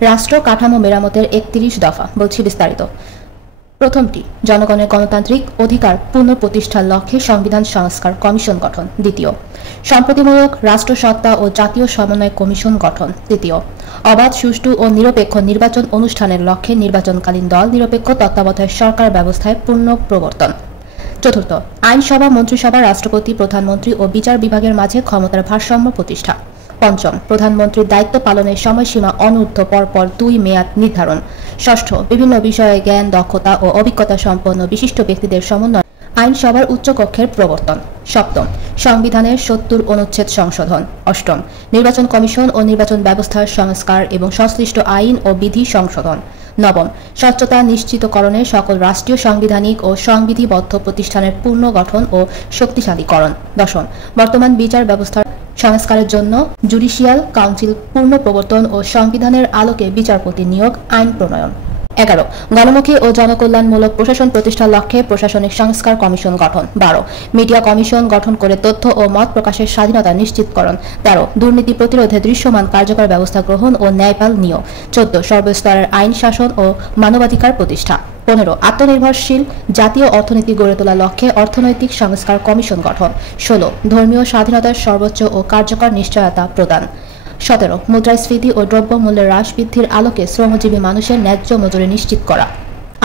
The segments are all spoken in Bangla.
রাষ্ট্র কাঠামো মেরামতের ৩১ দফা। বলছি বিস্তারিত। প্রথমটি, জনগণের গণতান্ত্রিক অধিকার পুনঃপ্রতিষ্ঠার লক্ষ্যে সংবিধান সংস্কার কমিশন গঠন। দ্বিতীয়, সম্প্রতিমূলক রাষ্ট্রসত্তা ও জাতীয় সমন্বয় কমিশন গঠন। তৃতীয়, অবাধ, সুষ্ঠু ও নিরপেক্ষ নির্বাচন অনুষ্ঠানের লক্ষ্যে নির্বাচনকালীন দল নিরপেক্ষ তত্ত্বাবধায়ক সরকার ব্যবস্থায় পূর্ণ প্রবর্তন। চতুর্থ, আইনসভা, মন্ত্রিসভা, রাষ্ট্রপতি, প্রধানমন্ত্রী ও বিচার বিভাগের মাঝে ক্ষমতার ভারসাম্য প্রতিষ্ঠা। পঞ্চম, প্রধানমন্ত্রীর দায়িত্ব পালনের সময়সীমা অনূর্ধ্ব পরপর ২ মেয়াদ নির্ধারণ। ষষ্ঠ, বিভিন্ন বিষয়ে জ্ঞান, দক্ষতা ও অভিজ্ঞতা সম্পন্ন বিশিষ্ট ব্যক্তিদের সমন্বয় আইনসভার উচ্চকক্ষের প্রবর্তন। সপ্তম, সংবিধানের ৭০ অনুচ্ছেদ সংশোধন। অষ্টম, নির্বাচন কমিশন ও নির্বাচন ব্যবস্থার সংস্কার এবং সংশ্লিষ্ট আইন ও বিধি সংশোধন। নবম, স্বচ্ছতা নিশ্চিতকরণে সকল রাষ্ট্রীয় সাংবিধানিক ও সংবিধিবদ্ধ প্রতিষ্ঠানের পূর্ণ গঠন ও শক্তিশালীকরণ। দশম, বর্তমান বিচার ব্যবস্থার সংস্কারের জন্য জুডিশিয়াল কাউন্সিল পূর্ণ প্রবর্তন ও সংবিধানের আলোকে বিচারপতি নিয়োগ আইন প্রণয়ন। ১১, গণমুখী ও জনকল্যাণমূলক প্রশাসন প্রতিষ্ঠার লক্ষ্যে প্রশাসনিক সংস্কার কমিশন গঠন। ১২, মিডিয়া কমিশন গঠন করে তথ্য ও মত প্রকাশের স্বাধীনতা নিশ্চিতকরণ। ১৩, দুর্নীতি প্রতিরোধে দৃশ্যমান কার্যকর ব্যবস্থা গ্রহণ ও ন্যায়পাল নিয়োগ। ১৪, সর্বস্তরের আইন শাসন ও মানবাধিকার প্রতিষ্ঠা। ১৫, আত্মনির্ভরশীল জাতীয় অর্থনীতি গড়ে তোলার লক্ষ্যে অর্থনৈতিক সংস্কার কমিশন গঠন। ১৬, ধর্মীয় স্বাধীনতার সর্বোচ্চ ও কার্যকর নিশ্চয়তা প্রদান। ১৭, মুদ্রাস্ফীতি ও দ্রব্যমূল্যের হ্রাস বৃদ্ধির আলোকে শ্রমজীবী মানুষের ন্যায্য মজুরি নিশ্চিত করা।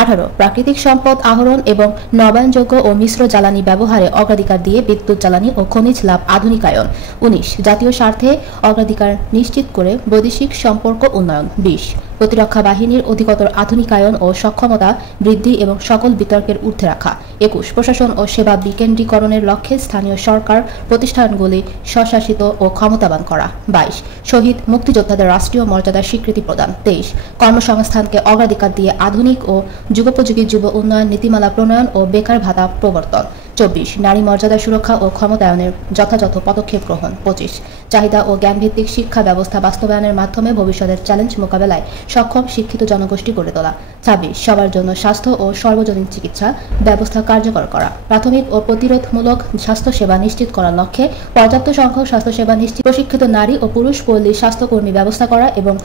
১৮, প্রাকৃতিক সম্পদ আহরণ এবং নবায়নযোগ্য ও মিশ্র জ্বালানি ব্যবহারে অগ্রাধিকার দিয়ে বিদ্যুৎ জ্বালানি ও খনিজ লাভ আধুনিকায়ন। ১৯, জাতীয় স্বার্থে অগ্রাধিকার নিশ্চিত করে বৈদেশিক সম্পর্ক উন্নয়ন। ২০, প্রতিরক্ষা বাহিনীর অধিকতর আধুনিকায়ন ও সক্ষমতা বৃদ্ধি এবং সকল বিতর্কের ঊর্ধ্বে রাখা। ২১, প্রশাসন ও সেবা বিকেন্দ্রীকরণের লক্ষ্যে স্থানীয় সরকার প্রতিষ্ঠানগুলি স্বশাসিত ও ক্ষমতাবান করা। ২২, শহীদ মুক্তিযোদ্ধাদের রাষ্ট্রীয় মর্যাদার স্বীকৃতি প্রদান। ২৩, কর্মসংস্থানকে অগ্রাধিকার দিয়ে আধুনিক ও যুগোপযোগী যুব উন্নয়ন নীতিমালা প্রণয়ন ও বেকার ভাতা প্রবর্তন। ২৪, নারী মর্যাদা সুরক্ষা ও ক্ষমতায়নের যথাযথ পদক্ষেপ গ্রহণ। ২৫, চাহিদা ও জ্ঞানভিত্তিক শিক্ষা ব্যবস্থা বাস্তবায়নের মাধ্যমে ভবিষ্যতের চ্যালেঞ্জ মোকাবেলায় সক্ষম শিক্ষিত জনগোষ্ঠী গড়ে তোলা। ২৬, সবার জন্য স্বাস্থ্য ও সর্বজনীন চিকিৎসা ব্যবস্থা কার্যকর করা। প্রাথমিক ও প্রতিরোধমূলক স্বাস্থ্যসেবা নিশ্চিত করার লক্ষ্যে পর্যাপ্ত সংখ্যক স্বাস্থ্যসেবা নিশ্চিত, প্রশিক্ষিত নারী ও পুরুষ পল্লী স্বাস্থ্যকর্মী ব্যবস্থা করা এবং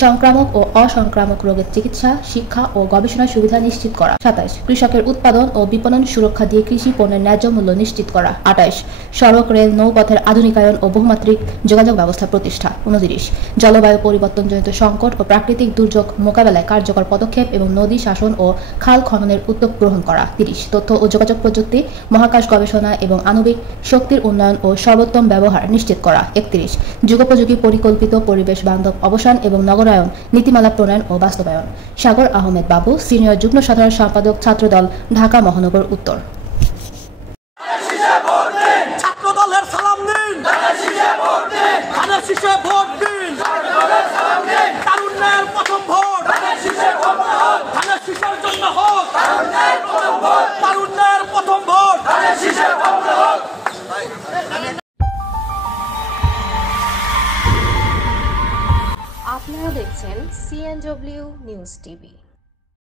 সংক্রামক ও অসংক্রামক রোগের চিকিৎসা, শিক্ষা ও গবেষণার সুবিধা নিশ্চিত করা। ২৭, কৃষকের উৎপাদন ও বিপণন সুরক্ষা দিয়ে কৃষি পণ্যের ন্যায্য মূল্য নিশ্চিত করা। ২৮, সড়ক, রেল, নৌপথের আধুনিকায়ন ও বহুমাত্রিক যোগাযোগ ব্যবস্থা প্রতিষ্ঠা। ২৯, জলবায়ু পরিবর্তনজনিত সংকট ও প্রাকৃতিক দুর্যোগ মোকাবেলায় কার্যকর পদক্ষেপ এবং নদী শাসন ও খাল খননের উদ্যোগ গ্রহণ করা। ৩০, তথ্য ও যোগাযোগ প্রযুক্তি, মহাকাশ গবেষণা এবং আণবিক শক্তির উন্নয়ন ও সর্বোত্তম ব্যবহার নিশ্চিত করা। ৩১, যুগোপযোগী পরিকল্পিত পরিবেশ বান্ধব অবসান এবং নগরায়ন নীতিমালা প্রণয়ন ও বাস্তবায়ন। সাগর আহমেদ বাবু, সিনিয়র যুগ্ম সাধারণ সম্পাদক, ছাত্রদল, ঢাকা মহানগর উত্তর। ছাত্রদলের সালাম দিন, ধানের শীষে ভোট দিন, তারুণ্যের প্রথম ভোট, ধানের শীষের জন্য হোক, তারুণ্যের প্রথম ভোট। আপনারা দেখছেন CNW নিউজ টিভি।